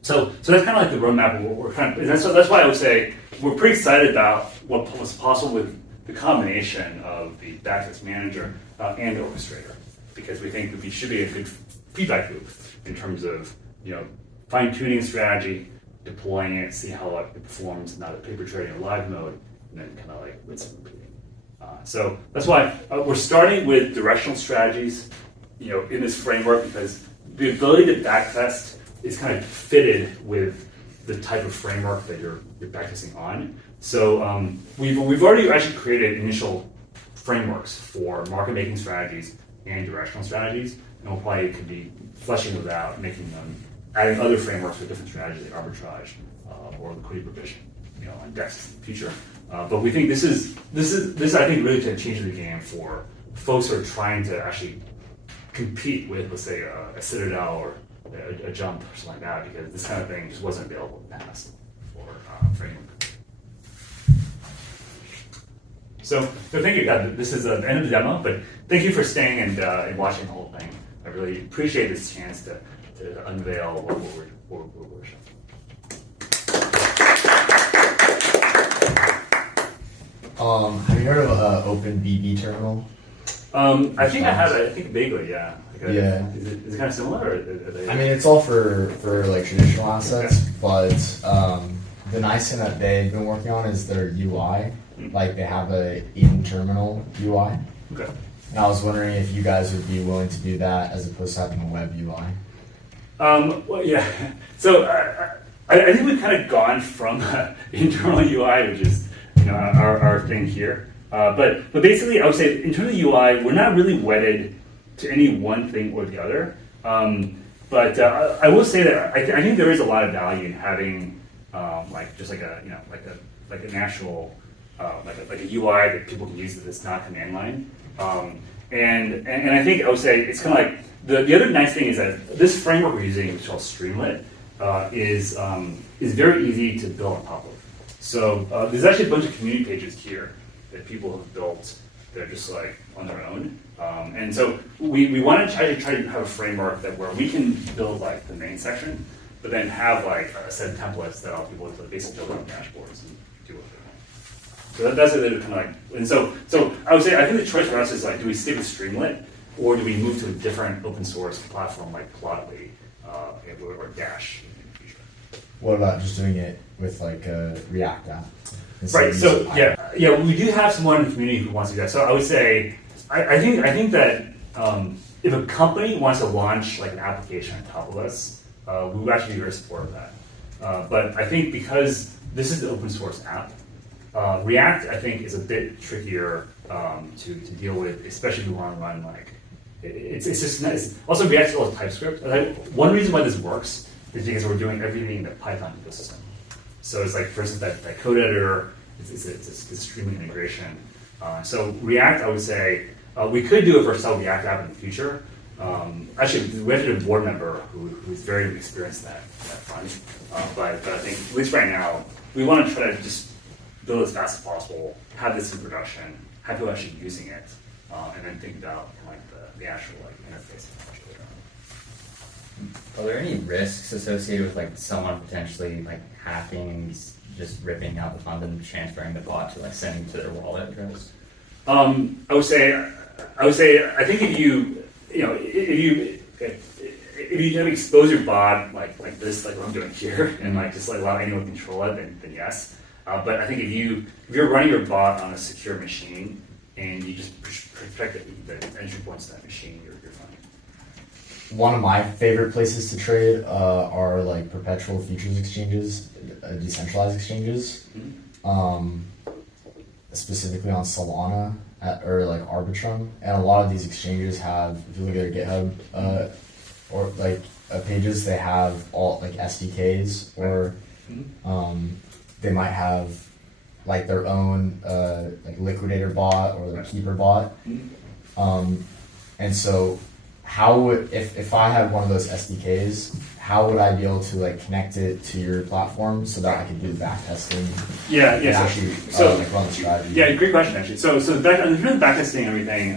So that's kind of like the roadmap. We're kind of, that's why I would say we're pretty excited about what's possible with the combination of the backtest manager and the orchestrator, because we think it should be a good feedback loop in terms of fine-tuning strategy, deploying it, see how it performs, not a paper trading or live mode, and then kind of like rinse and repeating. So that's why we're starting with directional strategies, in this framework, because the ability to backtest is kind of fitted with the type of framework that you're backtesting on. So we've already actually created initial frameworks for market making strategies and directional strategies, and we'll probably could be fleshing those out, making them, adding other frameworks for different strategies like arbitrage or liquidity provision, on desks in the future. But we think this I think really to change the game for folks who are trying to actually compete with, let's say, a Citadel or a Jump or something like that, because this kind of thing just wasn't available in the past for framework. So thank you. This is the end of the demo, but thank you for staying and watching the whole thing. I really appreciate this chance to unveil what we're showing. Have you heard of OpenBB terminal? I think I have it. I think vaguely, yeah. Yeah. Is it kind of similar? Or are they... I mean, it's all for like traditional assets, but the nice thing that they've been working on is their UI. Like they have a in-terminal UI. Okay. And I was wondering if you guys would be willing to do that as opposed to having a web UI. Well, yeah. So I think we've kind of gone from internal UI, which is our thing here. But basically, I would say internal UI, we're not really wedded to any one thing or the other. But I will say that I think there is a lot of value in having like an actual like a UI that people can use that's not command line. And I think I would say it's kind of like the other nice thing is that this framework we're using, which is called Streamlit, is very easy to build on top of. So there's actually a bunch of community pages here that people have built. They're just like on their own. And so we want to try to have a framework that where we can build like the main section, but then have like a set of templates that allow people to basically build their own dashboards and do what they want. So that's what they're kind of like. And so I would say I think the choice for us is like, do we stick with Streamlit, or do we move to a different open source platform like Plotly or Dash in the future? What about just doing it with like a React app? Right. So yeah, we do have someone in the community who wants to do that. So I would say, I think that if a company wants to launch like an application on top of us, we would actually be very supportive of that. But I think because this is the open source app, React I think is a bit trickier to deal with, especially if you want to run like it's just nice. Also React is all TypeScript. One reason why this works is because we're doing everything in the Python ecosystem. So it's like, for instance, that code editor, it's a streaming integration. So React, I would say, we could do a versatile React app in the future. Actually, we have to do a board member who's very experienced in that front. But I think, at least right now, we want to try to just build as fast as possible, have this in production, have people actually using it, and then think about like the actual like interface. Are there any risks associated with like someone potentially like hacking and just ripping out the fund and transferring the bot to like sending to their wallet address? I would say I think if you have expose your bot like this, like what I'm doing here, and like just like allow anyone to control it, then yes. But I think if you're running your bot on a secure machine and you just protect the entry points to that machine, you're fine. One of my favorite places to trade are like perpetual futures exchanges, decentralized exchanges, specifically on Solana or like Arbitrum. And a lot of these exchanges have, if you look at their GitHub or like pages, they have all like SDKs, or they might have like their own like liquidator bot or their keeper bot. And so how would if I had one of those SDKs, how would I be able to like connect it to your platform so that I could do the back testing Yeah, and yeah. actually like run the strategy? Yeah, great question actually. So the back testing and everything,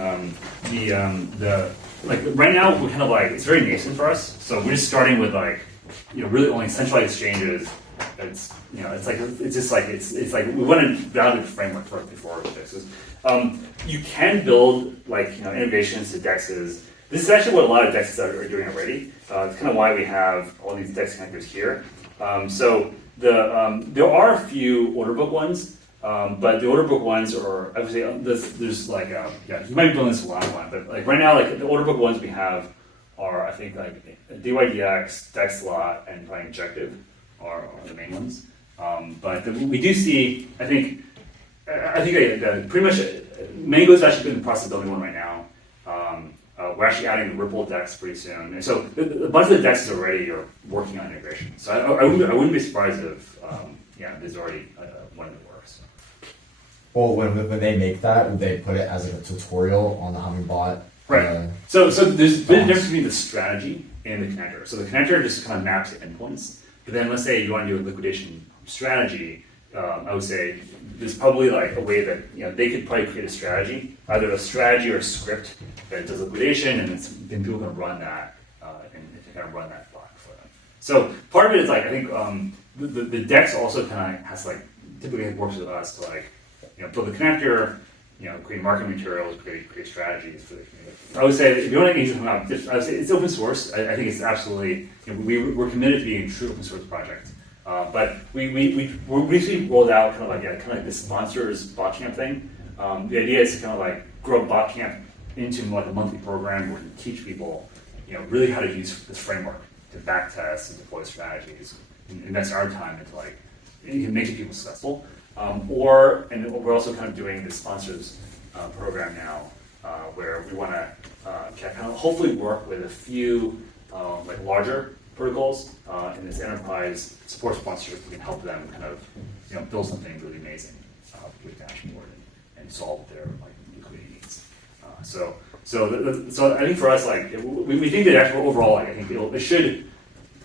the like right now we're kind of like it's very nascent for us. So we're just starting with like really only centralized exchanges. It's it's like we want to validate the framework first before it fixes. You can build like integrations to DEXs. This is actually what a lot of DEXs are doing already. It's kind of why we have all these DEX connectors here. There are a few order book ones, but the order book ones are I would say there's like you might be building this a lot one, but like right now like the order book ones we have are I think like DYDX, DEX slot, and probably Injective are the main ones. We do see pretty much Mango's actually in the process of building one right now. We're actually adding the Ripple DEX pretty soon, and so a bunch of the DEXs already are working on integration. So I wouldn't be surprised if there's already one that works. Well, when they make that, would they put it as like a tutorial on the Hummingbot? Right. So there's been a difference between the strategy and the connector. So the connector just kind of maps the endpoints. But then let's say you want to do a liquidation strategy. I would say there's probably like a way that they could probably create a strategy, either a strategy or a script that does liquidation, and then people can run that and kind of run that block for them. So part of it is like I think the DEX also kind of has like typically works with us to like build a connector, create marketing materials, create strategies for the community. I would say if you want to engage with them, I would say it's open source. I think it's absolutely we're committed to being a true open source project. But we recently rolled out kind of like this sponsors botcamp thing. The idea is to kind of like grow botcamp into like a monthly program where we teach people, really how to use this framework to backtest and deploy strategies, and invest our time into like making people successful. And we're also kind of doing this sponsors program now, where we want to kind of hopefully work with a few like larger protocols in this enterprise support sponsorship. We can help them kind of build something really amazing with dashboard and solve their like liquidity needs. So I think for us, like we think that actually overall, like, I think it should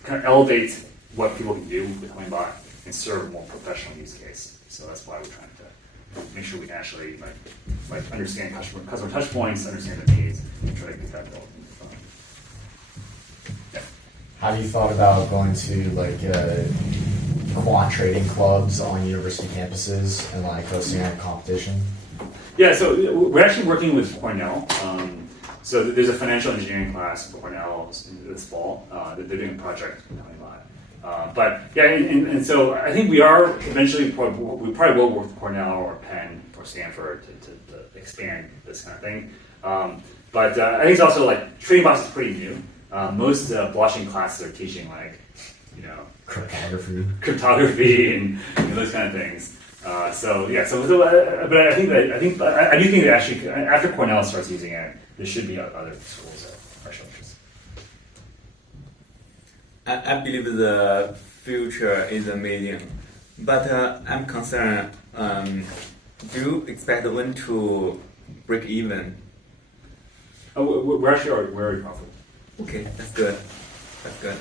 kind of elevate what people can do with Hummingbot and serve a more professional use case. So that's why we're trying to make sure we can actually like understand customer touch points, understand the needs, and try to get that built. Have you thought about going to like quant trading clubs on university campuses and like hosting a competition? Yeah, so we're actually working with Cornell. So there's a financial engineering class at Cornell this fall that they're doing a project with Hummingbot. But yeah, and so I think we are eventually we probably will work with Cornell or Penn or Stanford to expand this kind of thing. But I think it's also like trading bots is pretty new. Most blockchain classes are teaching like cryptography and those kind of things. But I do think that actually after Cornell starts using it, there should be other schools that are showing this. I believe the future is amazing, but I'm concerned. Do you expect when to break even? We're actually very profitable. Okay, that's good. That's good.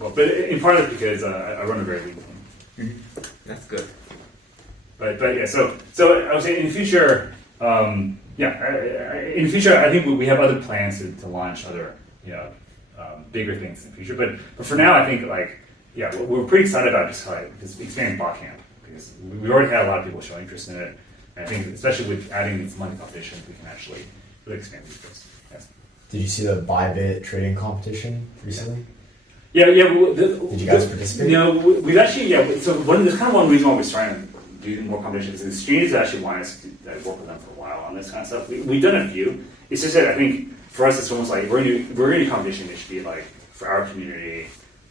Well, but in part of it because I run a very lean team. Mm-hmm. That's good. But yeah, so I would say in the future, in the future, I think we have other plans to launch other bigger things in the future. But for now, I think we're pretty excited about just expanding BotCamp because we already had a lot of people show interest in it. And I think especially with adding these money competitions, we can actually really expand these things. Yes. Did you see the Bybit trading competition recently? Yeah. Did you guys participate? No, we've actually, So there's kind of one reason why we're starting to do more competitions. The exchanges actually want us to work with them for a while on this kind of stuff. We've done a few. It's just that I think for us, it's almost like we're going to do competition. It should be like for our community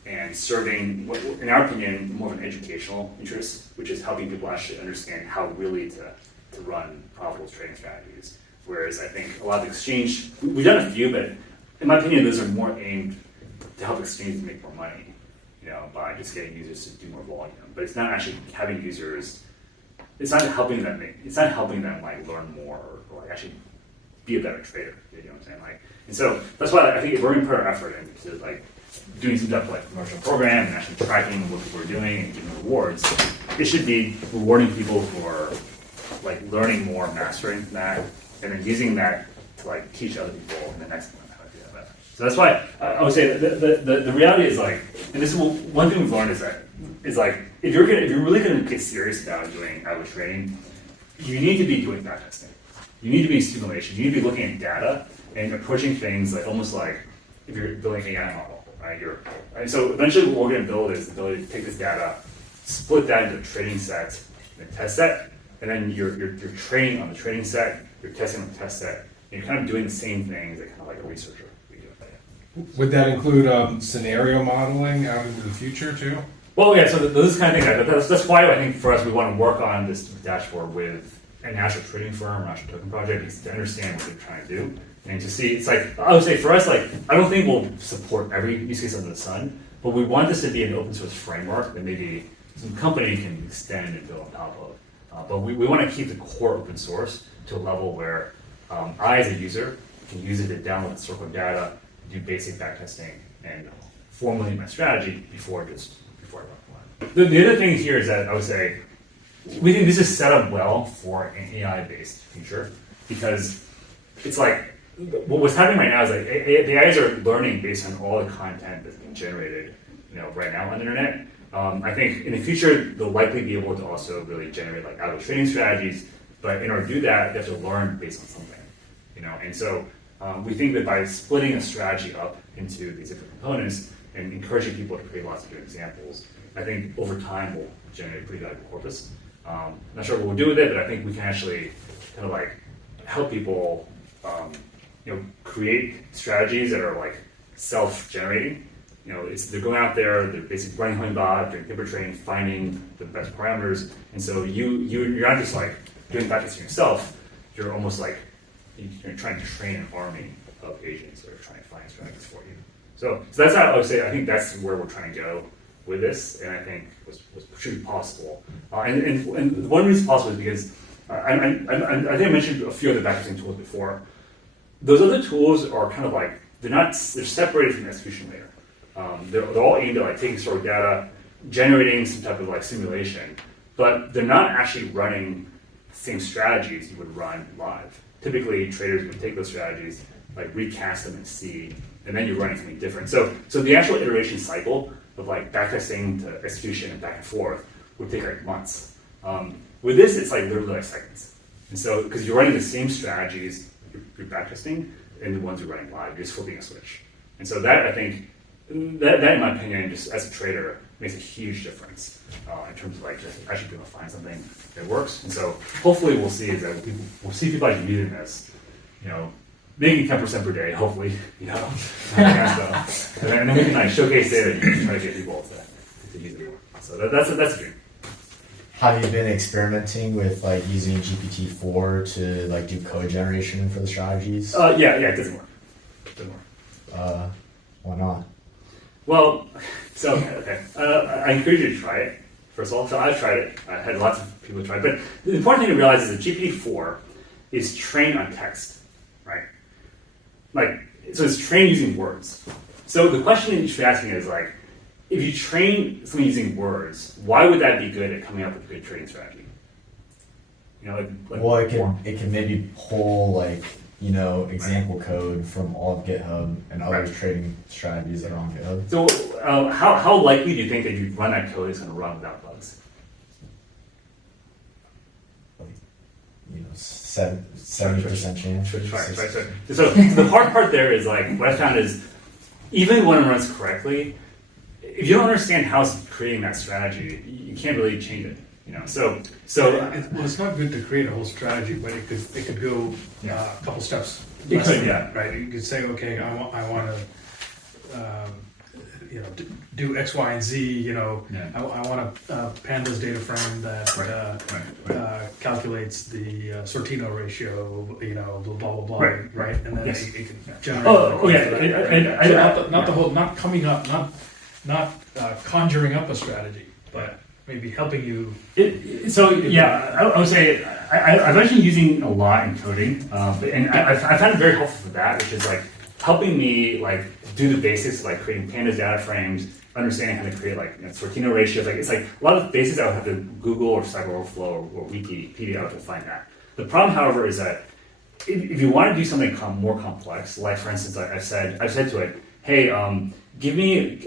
and serving, in our opinion, more of an educational interest, which is helping people actually understand how really to run profitable trading strategies. Whereas I think a lot of exchange, we've done a few, but in my opinion, those are more aimed to help exchanges make more money, by just getting users to do more volume. But it's not actually having users. It's not helping them like learn more or actually be a better trader. You know what I'm saying? Like, and so that's why I think if we're going to put our effort into like doing some type of like commercial program and actually tracking what people are doing and giving rewards, it should be rewarding people who are like learning more, mastering that, and then using that to like teach other people in the next one how to do that better. So that's why I would say the reality is like, and this is one thing we've learned is like if you're really gonna get serious about doing algo trading, you need to be doing backtesting. You need to be in simulation. You need to be looking at data and approaching things like almost like if you're building an AI model, right? Right? So eventually what we're going to build is the ability to take this data, split that into a trading set, and a test set, and then you're training on the trading set, you're testing on the test set, and you're kind of doing the same things that kind of like a researcher would do. Would that include scenario modeling out into the future too? Well, yeah, so those kind of things, that's why I think for us we want to work on this dashboard with an actual trading firm, an actual token project, is to understand what they're trying to do. And to see, it's like, I would say for us, like, I don't think we'll support every use case under the sun, but we want this to be an open source framework that maybe some company can extend and build on top of. But we want to keep the core open source to a level where I, as a user, can use it to download historical data, do basic backtesting, and formulate my strategy before I run one. The other thing here is that I would say, we think this is set up well for an AI-based future because it's like, what's happening right now is like the AIs are learning based on all the content that's being generated, right now on the internet. I think in the future they'll likely be able to also really generate like algo trading strategies, but in order to do that, they have to learn based on something, And so we think that by splitting a strategy up into these different components and encouraging people to create lots of different examples, I think over time we'll generate a pretty valuable corpus. Not sure what we'll do with it, but I think we can actually kind of like help people create strategies that are like self-generating. They're going out there, they're basically running Hummingbot, doing paper trading, finding the best parameters, and so you're not just like doing backtesting yourself. You're almost like you're trying to train an army of agents that are trying to find strategies for you. So that's how I would say. I think that's where we're trying to go with this, and I think was should be possible. And one reason it's possible is because I think I mentioned a few other backtesting tools before. Those other tools are kind of like they're separated from the execution layer. They're all aimed at like taking stored data, generating some type of like simulation, but they're not actually running the same strategies you would run live. Typically, traders would take those strategies, like recast them in C, and then you're running something different. So the actual iteration cycle of like backtesting to execution and back and forth would take like months. With this, it's like literally like seconds. And so, because you're running the same strategies you're backtesting and the ones you're running live, you're just flipping a switch. And so that, I think, that in my opinion, just as a trader, makes a huge difference in terms of like just actually being able to find something that works. And so hopefully we'll see is that we'll see people actually using this, making 10% per day, hopefully, and then we can like showcase it and try to get people to use it more. So that's a dream. Have you been experimenting with like using GPT-4 to like do code generation for the strategies? Yeah, it doesn't work. Why not? Well, so okay, I encourage you to try it. First of all, so I've tried it. I had lots of people try it, but the important thing to realize is that GPT-4 is trained on text, right? So it's trained using words. So the question you should be asking is like, if you train someone using words, why would that be good at coming up with a good trading strategy? Well, it can maybe pull like example code from all of GitHub and other trading strategies that are on GitHub. So how likely do you think that you run that code is going to run without bugs? 70% chance. Try. So the hard part there is like what I found is even when it runs correctly, if you don't understand how it's creating that strategy, you can't really change it. So it's not good to create a whole strategy, but it could go a couple steps. It could, yeah. Right. You could say, okay, I want to do X, Y, and Z. I want a pandas data frame that calculates the Sortino ratio. Blah blah blah. Right. And then yes. it can generate. Not not coming up, not conjuring up a strategy, but maybe helping you? I would say I've actually using a lot in coding, and I found it very helpful for that, which is like helping me like do the basics, like creating pandas data frames, understanding how to create like Sortino ratios. Like it's like a lot of the basics I would have to Google or Stack Overflow or Wikipedia to find that. The problem, however, is that if you want to do something more complex, like for instance, like I've said to it, hey, give me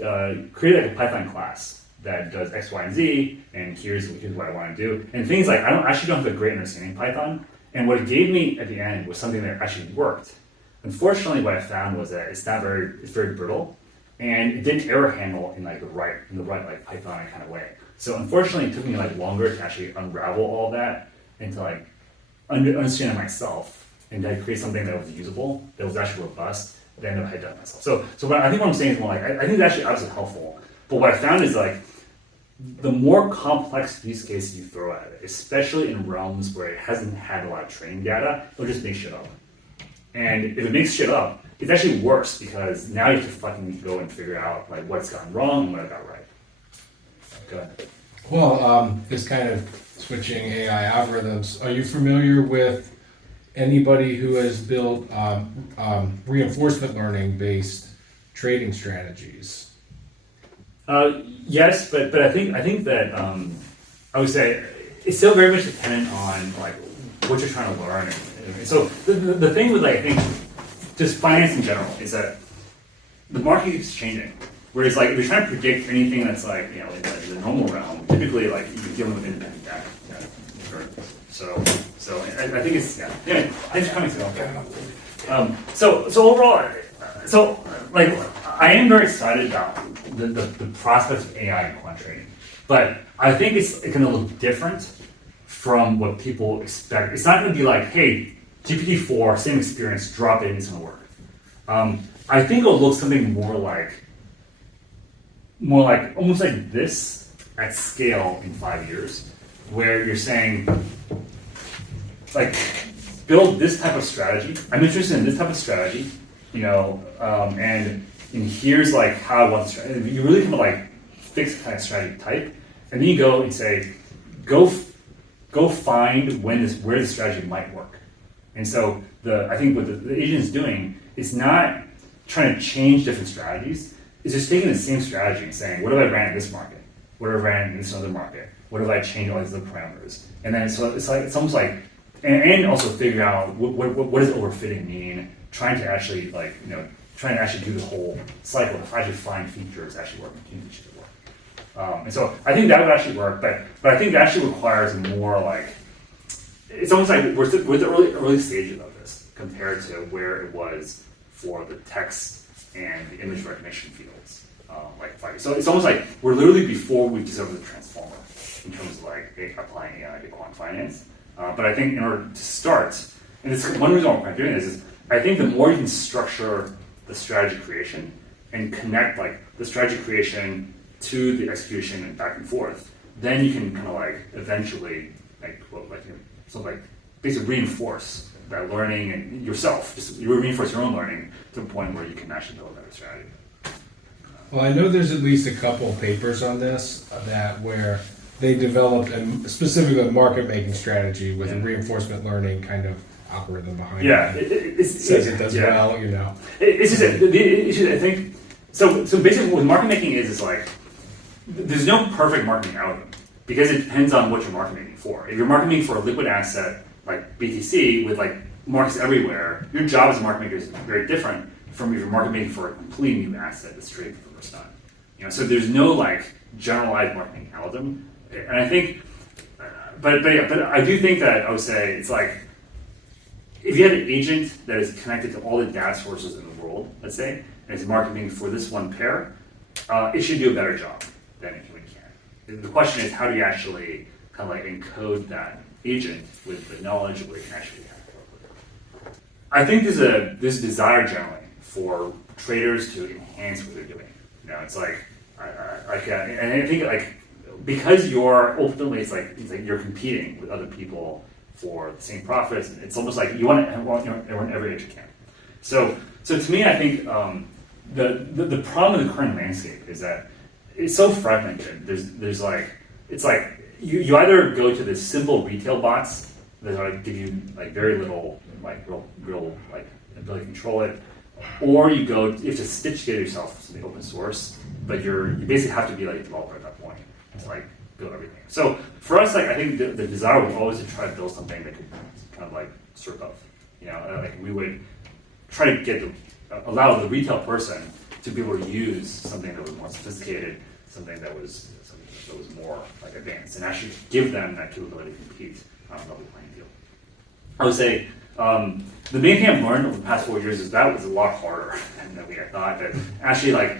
create like a Python class that does X, Y, and Z, and here's what I want to do. And things like I actually don't have a great understanding of Python. And what it gave me at the end was something that actually worked. Unfortunately, what I found was that it's very brittle, and it didn't error handle in the right like Python kind of way. So unfortunately, it took me like longer to actually unravel all that and to like understand it myself and to create something that was usable, that was actually robust, than I had done myself. So what I'm saying is more like I think it's actually obviously helpful. But what I found is like the more complex use cases you throw at it, especially in realms where it hasn't had a lot of training data, it'll just make shit up. And if it makes shit up, it's actually worse because now you have to fucking go and figure out like what's gone wrong and what I got right. Go ahead. Well, it's kind of switching AI algorithms. Are you familiar with anybody who has built reinforcement learning based trading strategies? Yes, but I think that I would say it's still very much dependent on like what you're trying to learn. And so the thing with like I think just finance in general is that the market keeps changing. Whereas like if you're trying to predict anything that's like in the normal realm, typically like you're dealing with independent data. So I think it's Anyway, thanks for coming to So overall, like I am very excited about the prospects of AI in quant trading, but I think it's going to look different from what people expect. It's not going to be like, hey, GPT-4, same experience, drop it, it's going to work. I think it'll look something more like almost like this at scale in 5 years, where you're saying, like, build this type of strategy. I'm interested in this type of strategy, and here's like how I want the strategy. You really kind of like fix kind of strategy type, and then you go and say, go find where the strategy might work. And so I think what the agent is doing is not trying to change different strategies. It's just taking the same strategy and saying, what have I ran in this market? What have I ran in this other market? What have I changed all these other parameters? And then so it's almost like, and also figure out what does overfitting mean? Trying to actually do the whole cycle to actually find features actually work and features work. And so I think that would actually work, but I think that actually requires more like, it's almost like we're the early stages of this compared to where it was for the text and the image recognition fields, like 5 years. So it's almost like we're literally before we discovered the transformer in terms of like applying AI to quant finance. But I think in order to start, and it's one reason why I'm doing this is I think the more you can structure the strategy creation and connect like the strategy creation to the execution and back and forth, then you can kind of like eventually basically reinforce that learning and yourself. You reinforce your own learning to the point where you can actually build a better strategy. Well, I know there's at least a couple papers on this where they developed specifically a market making strategy with a reinforcement learning kind of algorithm behind it. It says it does well, It's just the issue. I think so. Basically, what market making is like there's no perfect marketing algorithm because it depends on what you're market making for. If you're market making for a liquid asset like BTC with like markets everywhere, your job as a market maker is very different from if you're market making for a completely new asset that's traded for the first time. So there's no like generalized marketing algorithm, and I think, but I do think that I would say it's like if you have an agent that is connected to all the data sources in the world, let's say, and it's marketing for this one pair, it should do a better job than a human can. The question is, how do you actually kind of like encode that agent with the knowledge of what it can actually work with? I think there's a desire generally for traders to enhance what they're doing. It's like, and I think like because you're ultimately it's like you're competing with other people for the same profits. It's almost like you want every agent can. So to me, I think the problem with the current landscape is that it's so fragmented. There's like it's like you either go to the simple retail bots that are give you like very little like real like ability to control it, or you have to stitch together yourself something open source, but you basically have to be like a developer at that point to like build everything. So for us, like I think the desire was always to try to build something that could kind of like serve both. Like we would try to allow the retail person to be able to use something that was more sophisticated, something that was more like advanced, and actually give them that capability to compete on a level playing field. I would say the main thing I've learned over the past 4 years is that was a lot harder than we had thought. That actually like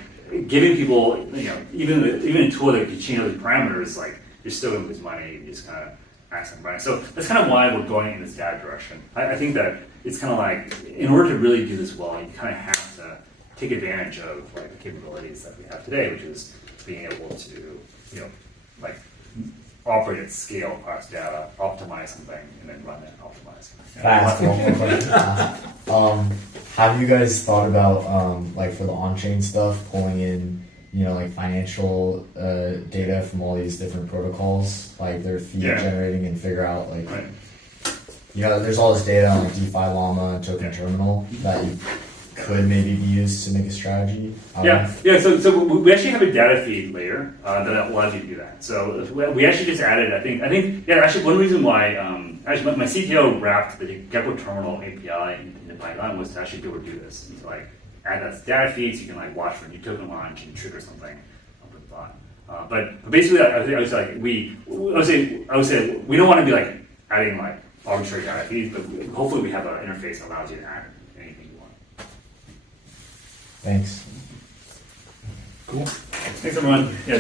giving people, even a tool that can change those parameters, like you're still going to lose money. You just kind of ask them right. So that's kind of why we're going in this data direction. I think that it's kind of like in order to really do this well, you kind of have to take advantage of like the capabilities that we have today, which is being able to like operate at scale across data, optimize something, and then run it and optimize. Fast. One more question. Have you guys thought about like for the on-chain stuff, pulling in like financial data from all these different protocols, like their feed generating, and figure out like there's all this data on like DeFi Llama, Token Terminal that you could maybe be used to make a strategy? So we actually have a data feed layer that allows you to do that. So we actually just added, actually one reason why, actually my CTO wrapped the Gecko Terminal API into Python was to actually be able to do this. And to like add that data feed so you can like watch for a new token launch and trigger something up with the bot. But basically, I would say we don't want to be like adding like arbitrary data feeds, but hopefully we have an interface that allows you to add anything you want. Thanks. Cool. Thanks everyone. Yeah.